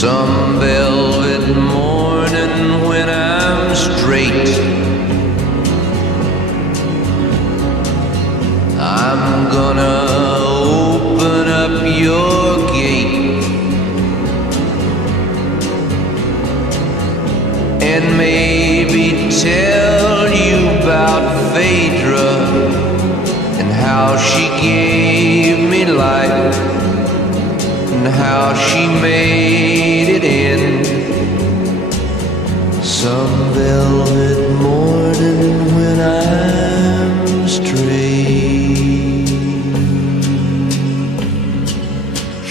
Some velvet morning when I'm straight, I'm gonna open up your gate and maybe tell you about Phaedra and how she gave me life and how she made it in some velvet morning when I'm straight.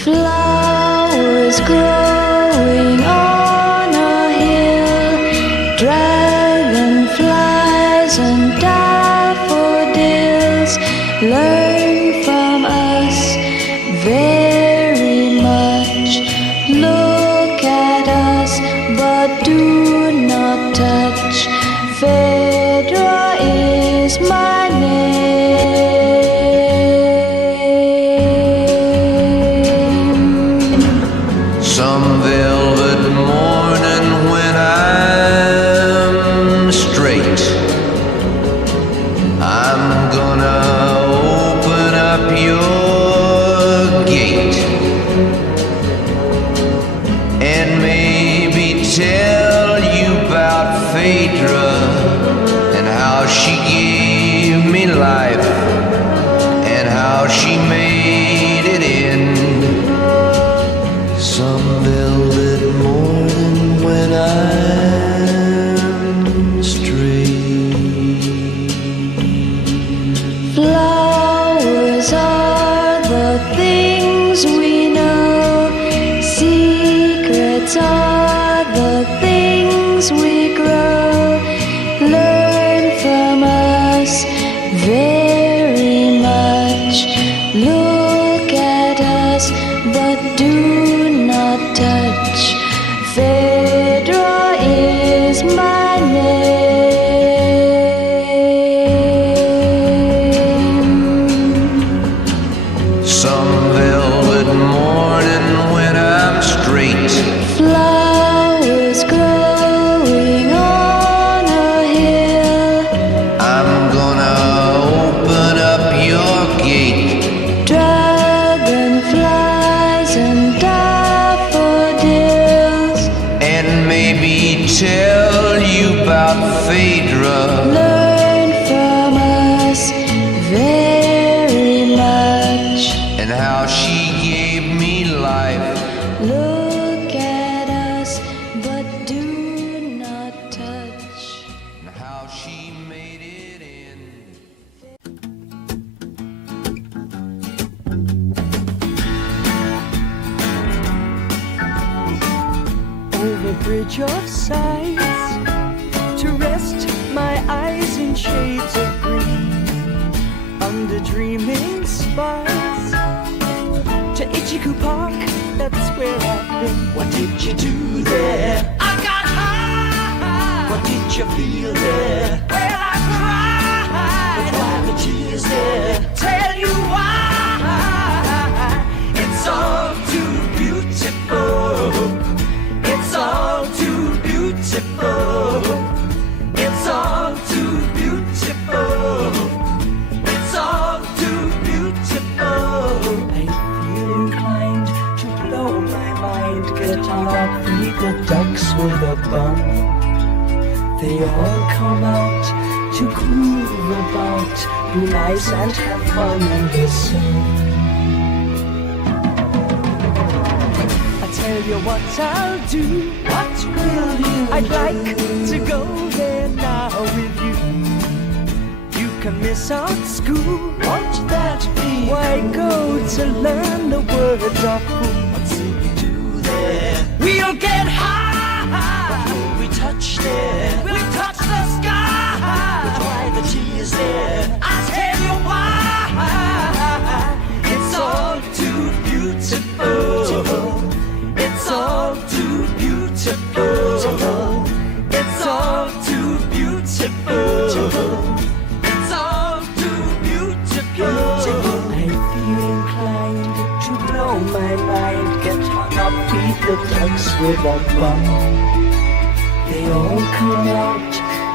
Flowers growing on a hill, dragonflies and daffodils, learn from us very much. Look at us, but do not touch. Phaedra is my name. Some velvet morning when I'm straight, I'm gonna open up your gate and maybe tell you about Phaedra and how she gave me life and how she made it in some velvet morning when I'm straight. Flowers are the things we know, secrets are the things we grow. Learn from us very much. Look at us, but do not touch. Phaedra is my name. Some velvet morning when I'm straight, Flowers growing on a hill, I'm gonna open up your gate dragonflies and daffodils, and maybe tell you about Phaedra learn from us very much. and how she gave me life. Look at us, but do not touch. And how she made it in. Over bridge of sights, to rest my eyes in shades of green, under dreaming spires, to Ichiku Park, that's where I've been. What did you do there? I got high. What did you feel there? Well, I cried. But why the tears there? Tell you why. It's all too beautiful. It's all too beautiful. It's all too beautiful. It's all too beautiful. I feel inclined to blow my mind, get on up, feed the ducks with a bun. They all come out to groove about, be nice and have fun in the sun. Tell you what I'll do. What will you I'd do? Like to go there now with you. You can miss out school. Won't that be? Why go to learn the words of who? What will we do there? We'll get high. What will we touch there? We'll touch the sky. But why the tears there? I'll tell you why. It's all too beautiful. It's all too beautiful. It's all too beautiful. It's all too beautiful. I feel inclined to blow my mind, get hung up, feed the ducks with a bum. They all come out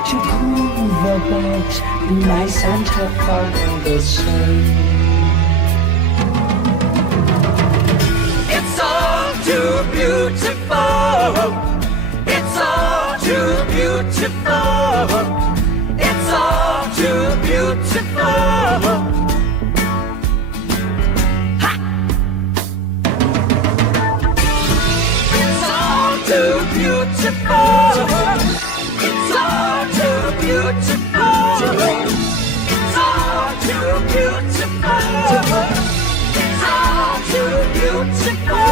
to groove about, be nice and have fun in the sun. It's all too beautiful. It's all too beautiful. It's all too beautiful. Ha! It's all too beautiful. It's all too beautiful. It's all too beautiful. It's all too beautiful. It's all too beautiful.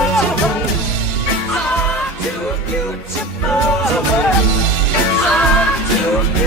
It's all too beautiful. It's all too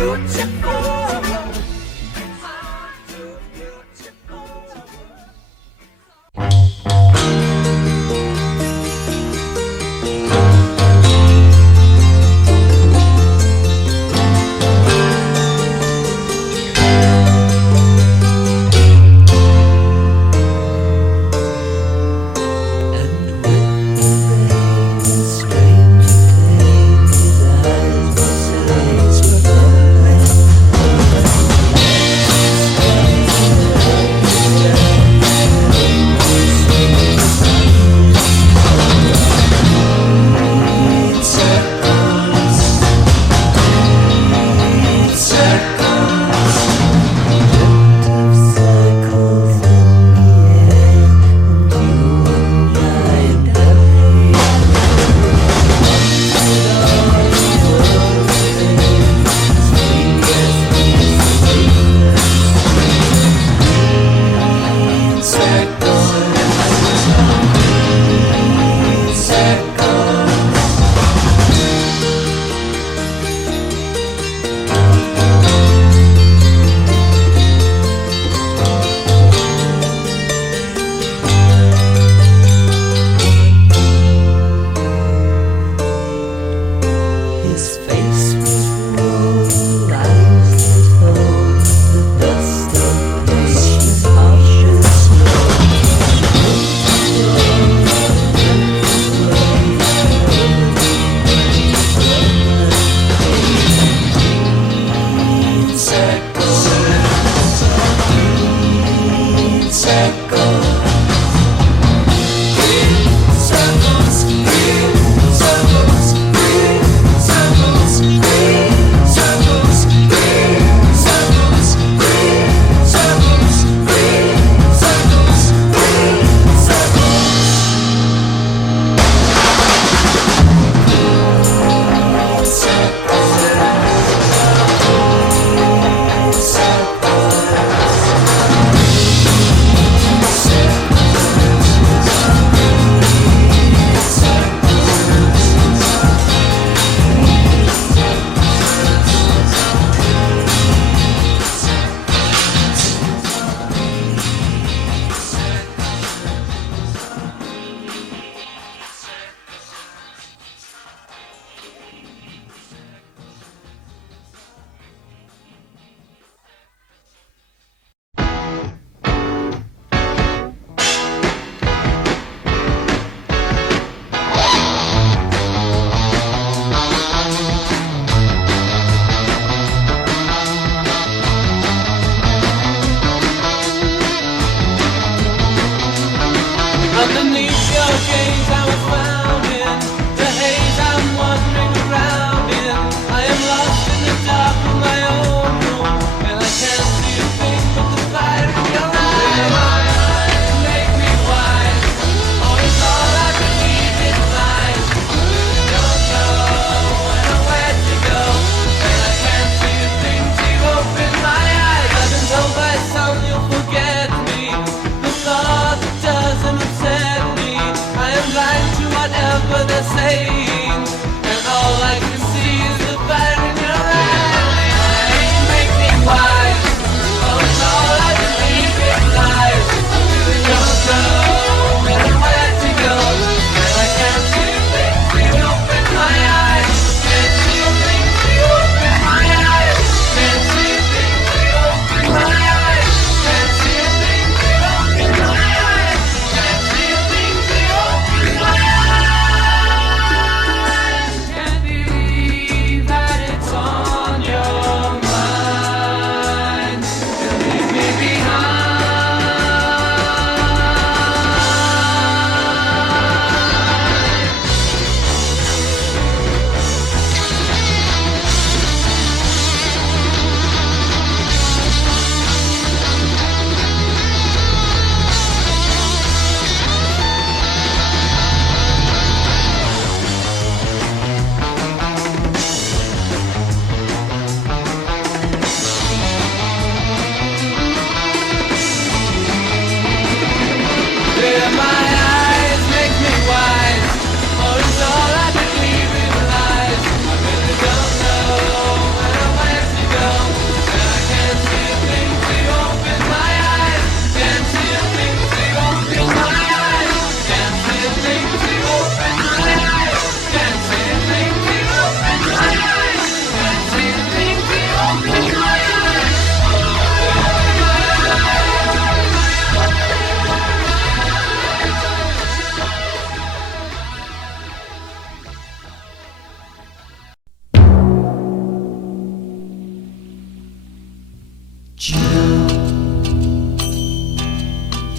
Chill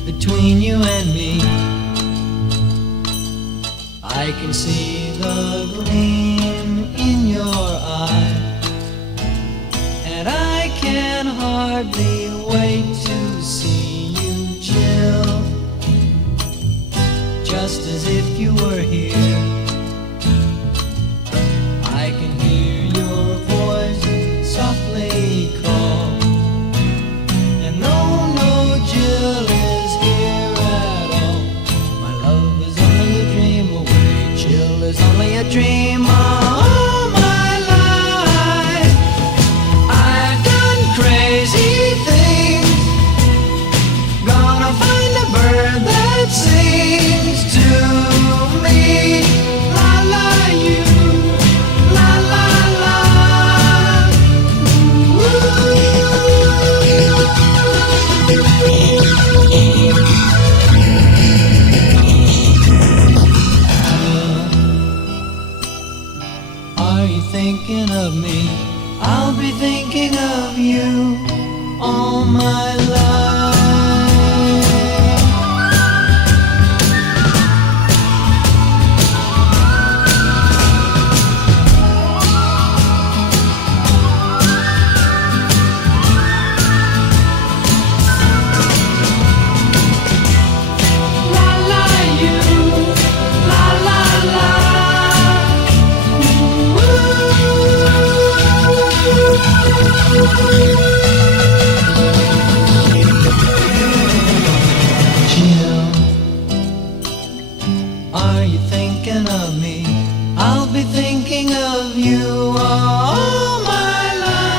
between you and me. I can see the gleam in your eye, and I can hardly wait to see you chill, just as if you were here. I can hear your voice softly call, and no Jill is here at all. My love is only a dream away, Jill is only a dream all my life. I've done crazy things, gonna find a bird that sings to me. La la you, la la la. Are you thinking of me? I'll be thinking of you all my life. La la you, la la la. Jill, are you thinking of me? I'll be thinking of you all my life.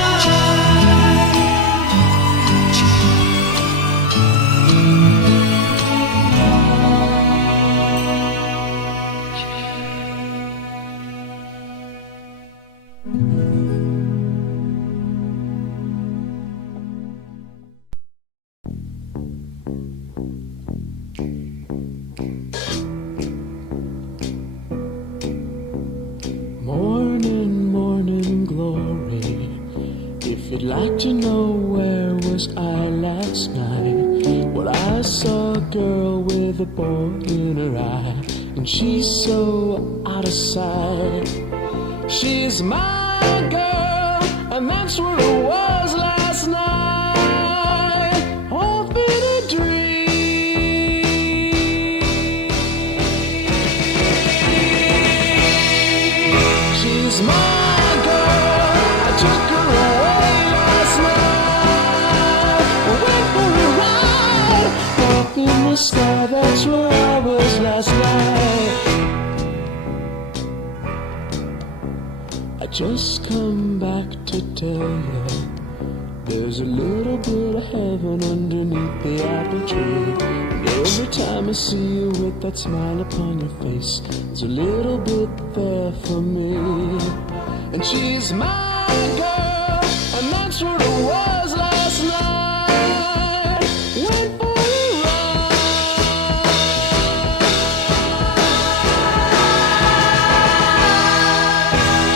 Morning, morning glory. If you'd like to know where was I last night, well, I saw a girl with a boy in her eye, and she's so out of sight. She's my girl, and that's where it was last night. Off in a dream. She's my girl, I took her away last night. I went for a ride, up in the sky, that's where I was last night. I just come back to tell you, there's a little bit of heaven underneath the apple tree. And every time I see you with that smile upon your face, there's a little bit there for me. And she's my girl, and that's what it was last night. Went for a ride.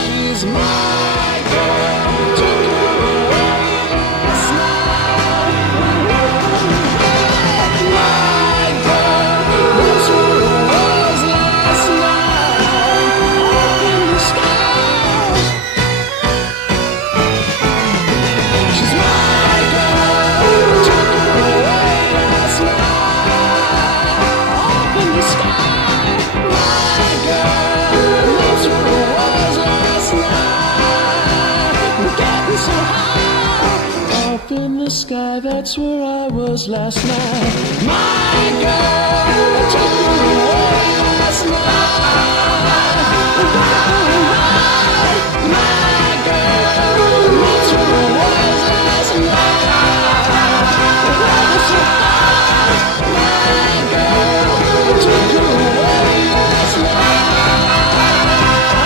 She's my girl, took her away last night. My girl, that's what it was last night. Up in the sky. She's my girl, took her away last night. Up in the sky. My girl, that's what it was last night. We're getting so high. Up in the sky, that's where I was last night. My girl, took her away last night. We're getting high. My girl, that's what it was last night. We're getting so high. My girl, took her away last night.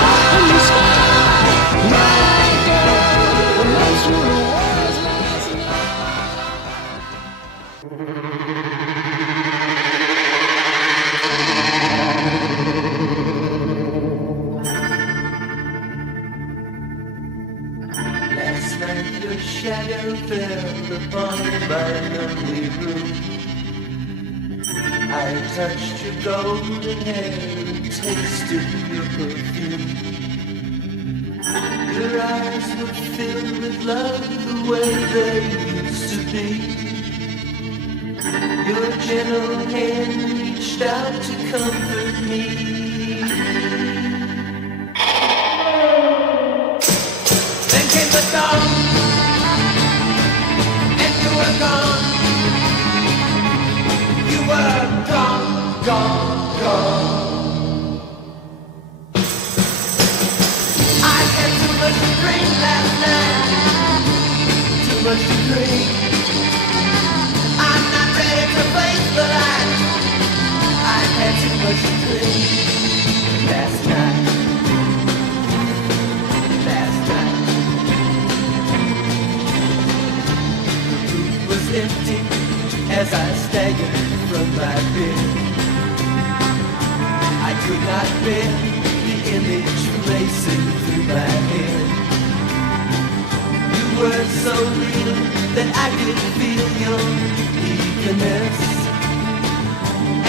Up in the sky. My girl, that's what it was last night. and your shadow fell upon my lonely room. I touched your golden hair and tasted your perfume. Your eyes were filled with love the way they used to be. Your gentle hand reached out to comfort me. Then came the dawn, and you were gone. You were gone, gone, gone. I had too much to drink last night, too much to drink. I'm not ready to face the light. I had too much to drink last night. Last night. The room was empty as I staggered from my bed. I could not bear the image racing through my head. You were so real that I could feel your eagerness.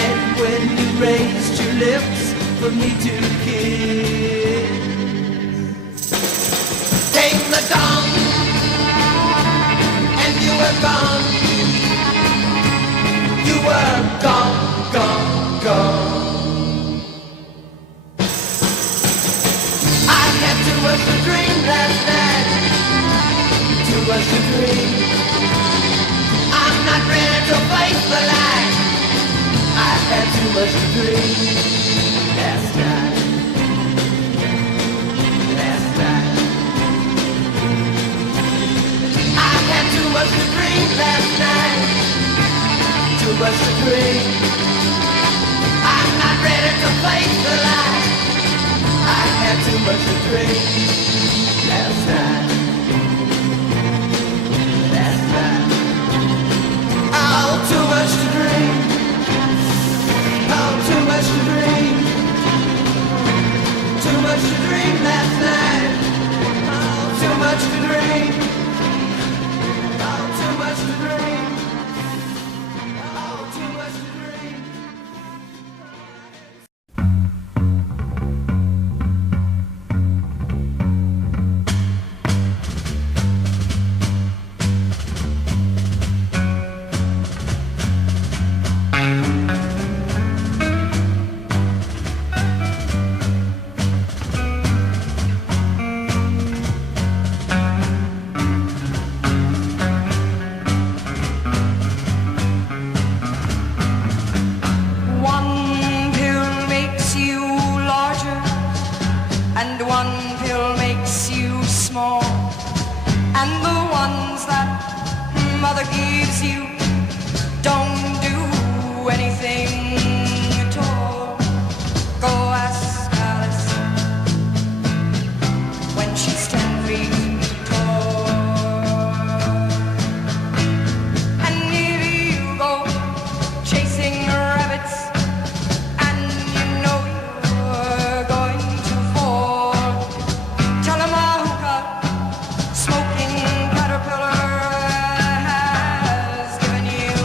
And when you raised your lips for me to kiss, came the dawn, and you were gone. You were gone, gone, gone. I had too much to drink last night, too much to drink. I'm not ready to face the light. I had too much to drink last night. Last night. I had too much to drink last night. Too much to drink. I'm not ready to face the light. I had too much to drink last night. Last night. Oh, too much to drink. Oh, too much to drink. Too much to drink last night. Oh, too much to drink. Oh, too much to drink. Smoking caterpillar has given you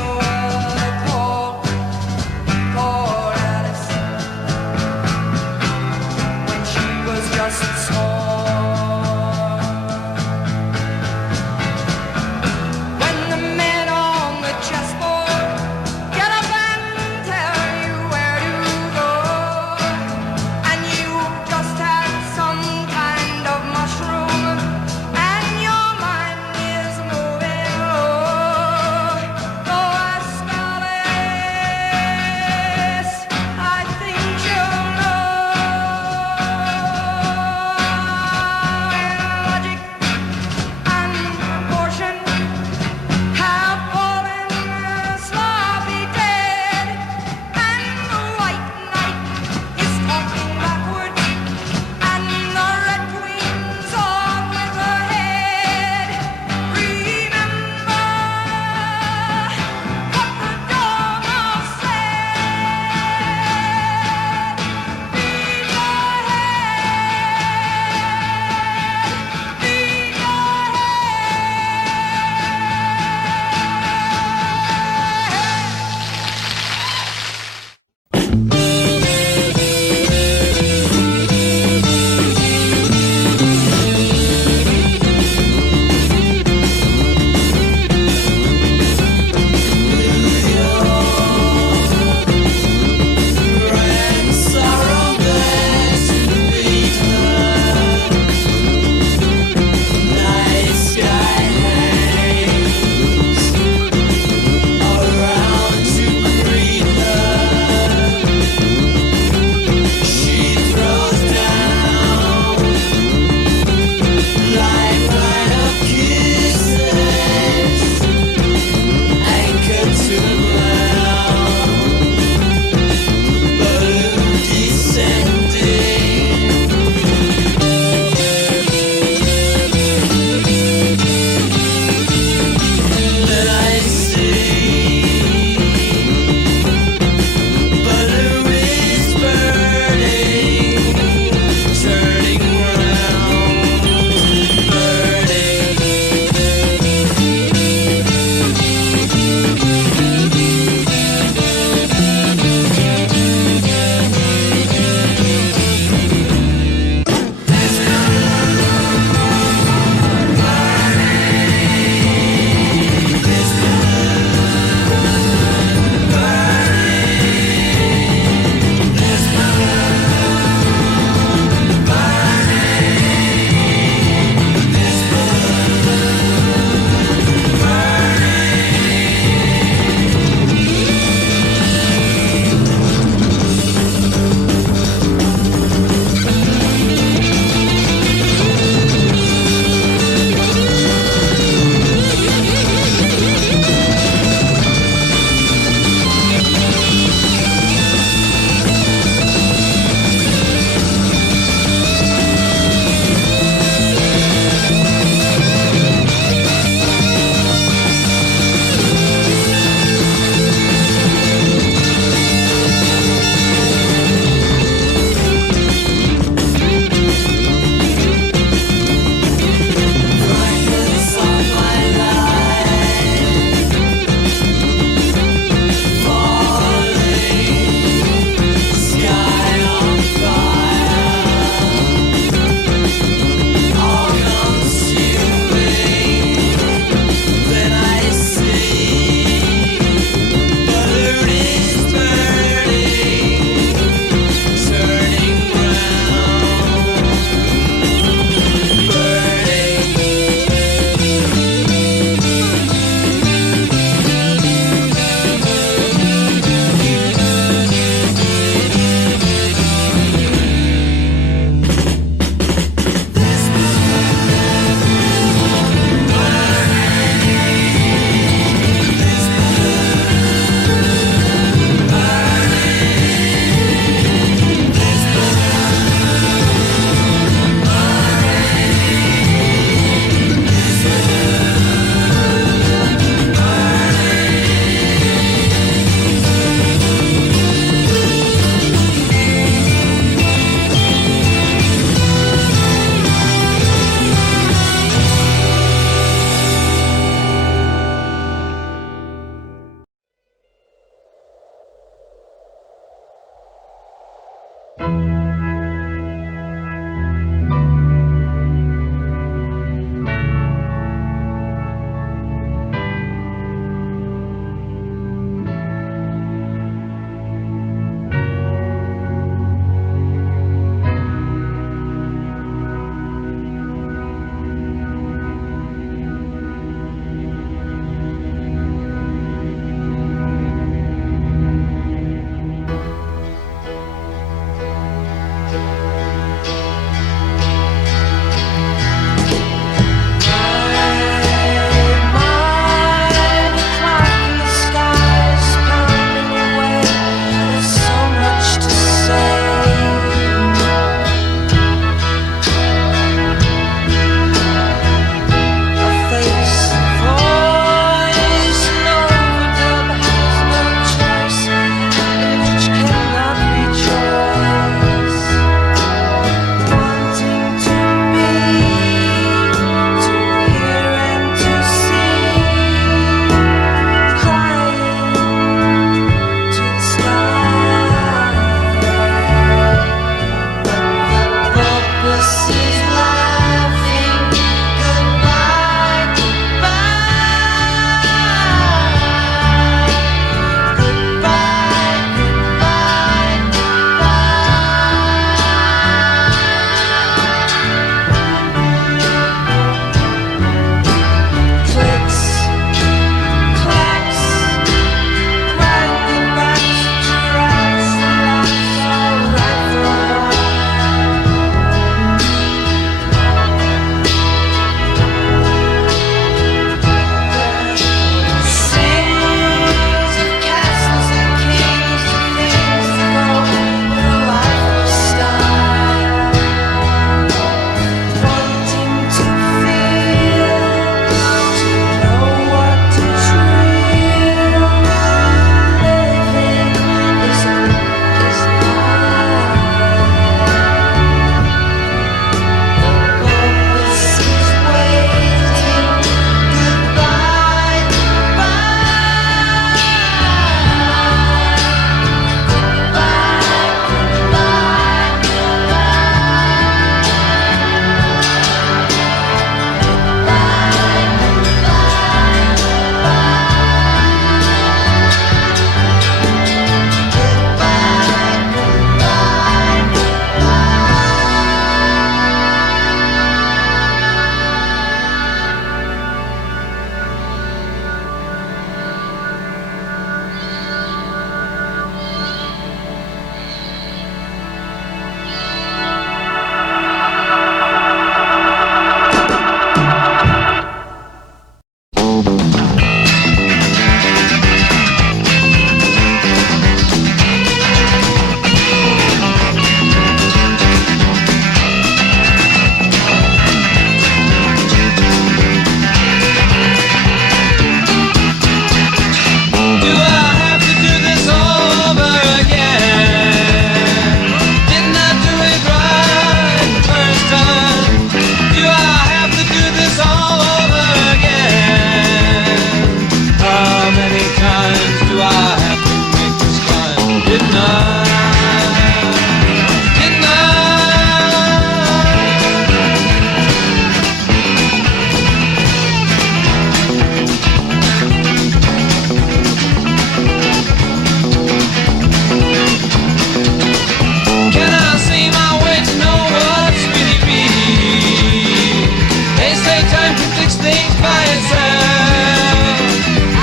itself.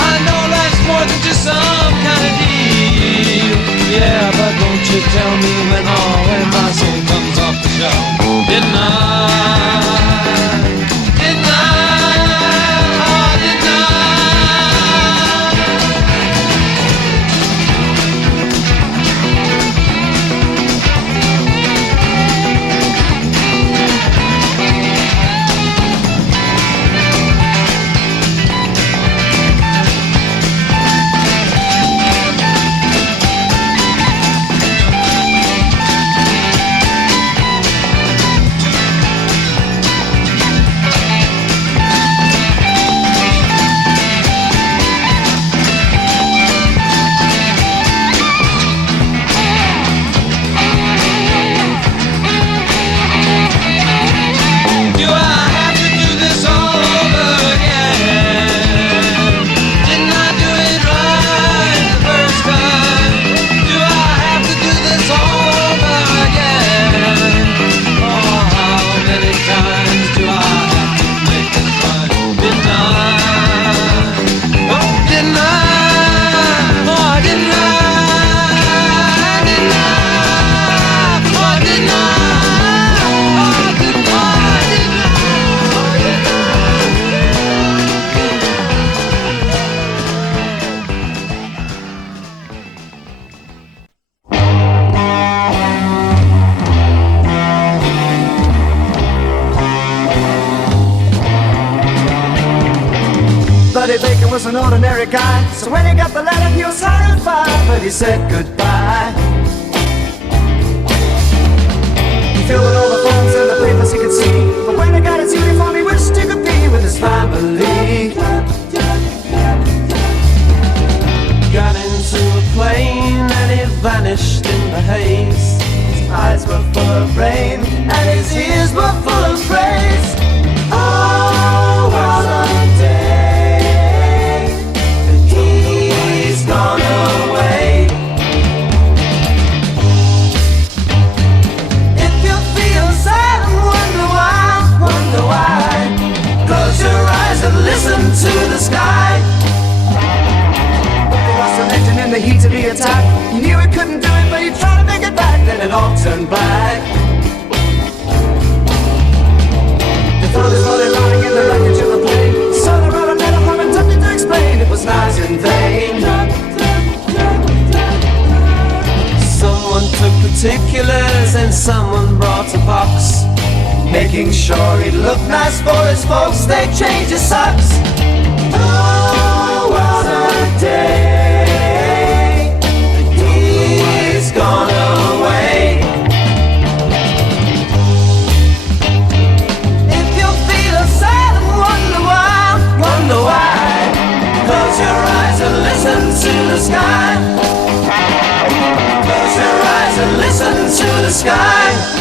I know life's more than just some kind of deal. Yeah, but don't you tell me when my soul comes off the shelf. Didn't I? Didn't I? Oh, didn't I? Was an ordinary guy, so when he got the letter he was horrified, but he said goodbye. He filled in all the forms and the papers he could see, but when he got his uniform he wished he could be with his family. Got into a plane and he vanished in the haze. His eyes were full of rain and his ears were full of praise. Oh, what a day. Gone away. If you feel sad and wonder why, close your eyes and listen to the sky. There was an engine in the heat of the attack. He knew he couldn't do it, but he tried to make it back. Then it all turned black. They found his body lying in the wreckage of the plane. So they wrote a letter home and took it to explain it was lies in vain. Someone took particulars and someone brought a box. Making sure he'd look nice for his folks, they changed his socks. Oh, what a day. He's gone away. If you feel sad and wonder why, close your eyes and listen to the sky. Close your eyes and listen to the sky.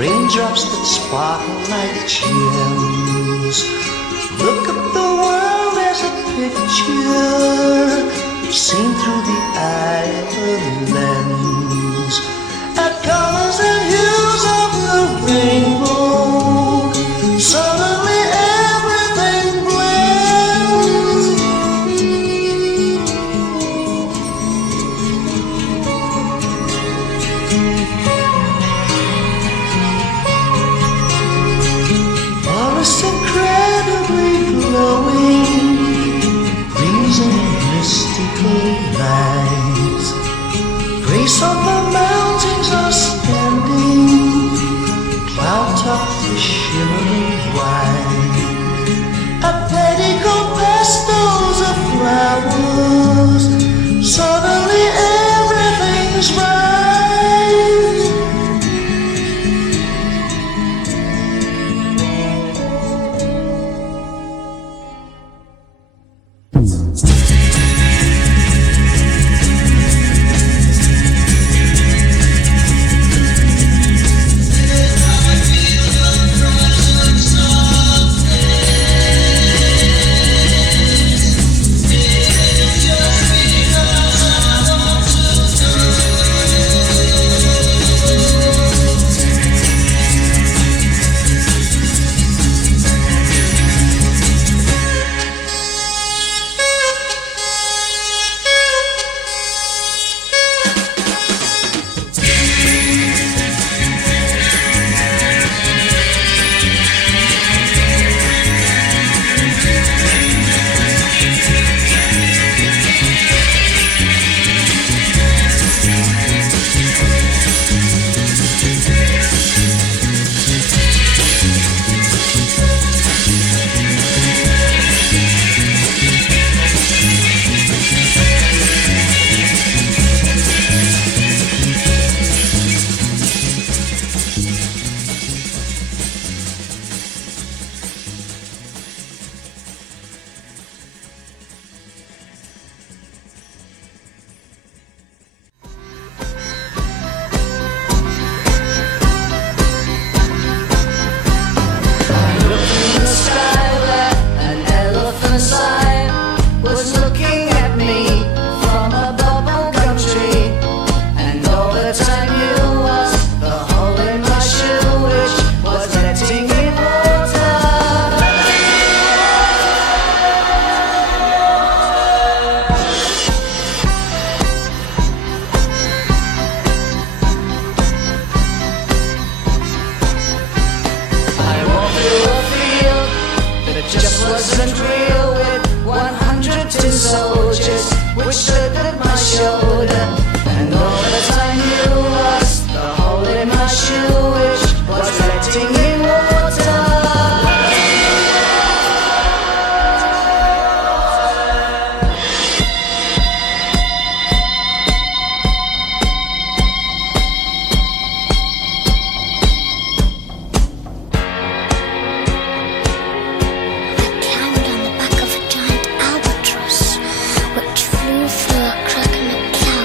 raindrops that sparkle like gems. Look at the world as a picture, seen through the eye of a lens. At colors and hues of the rainbow, suddenly everything blends. Forests incredibly glowing, breezing mystical light. Grace of the mountains are standing, cloud-topped to shimmering white. At petticoat pastels of flowers, suddenly everything's right. Flew through a crack in the cloud.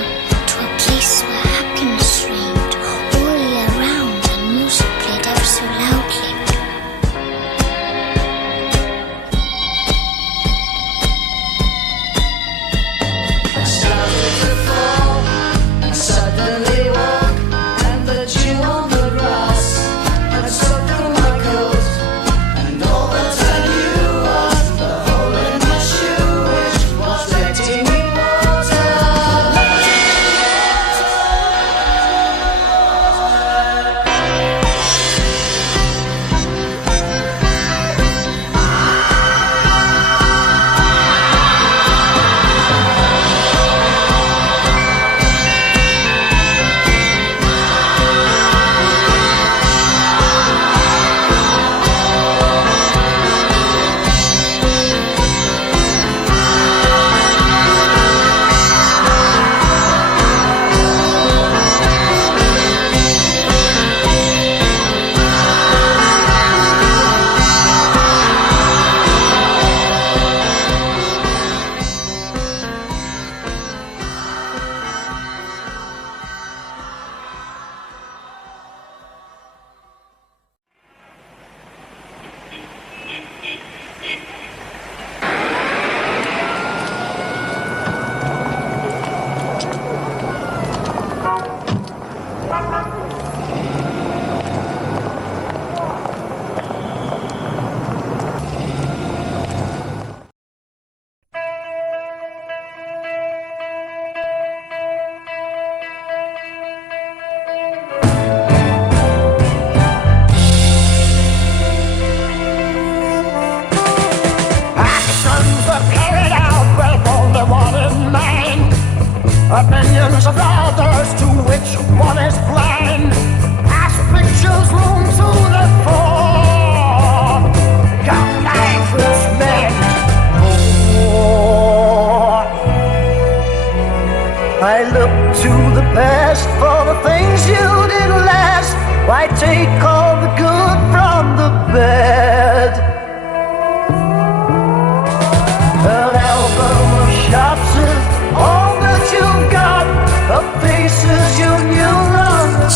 take all the good from the bad. An album of shots is all that you've got, of faces you knew long ago.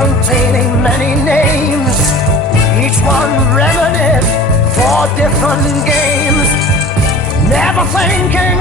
Containing many names, each one reminiscent for different games. Never thinking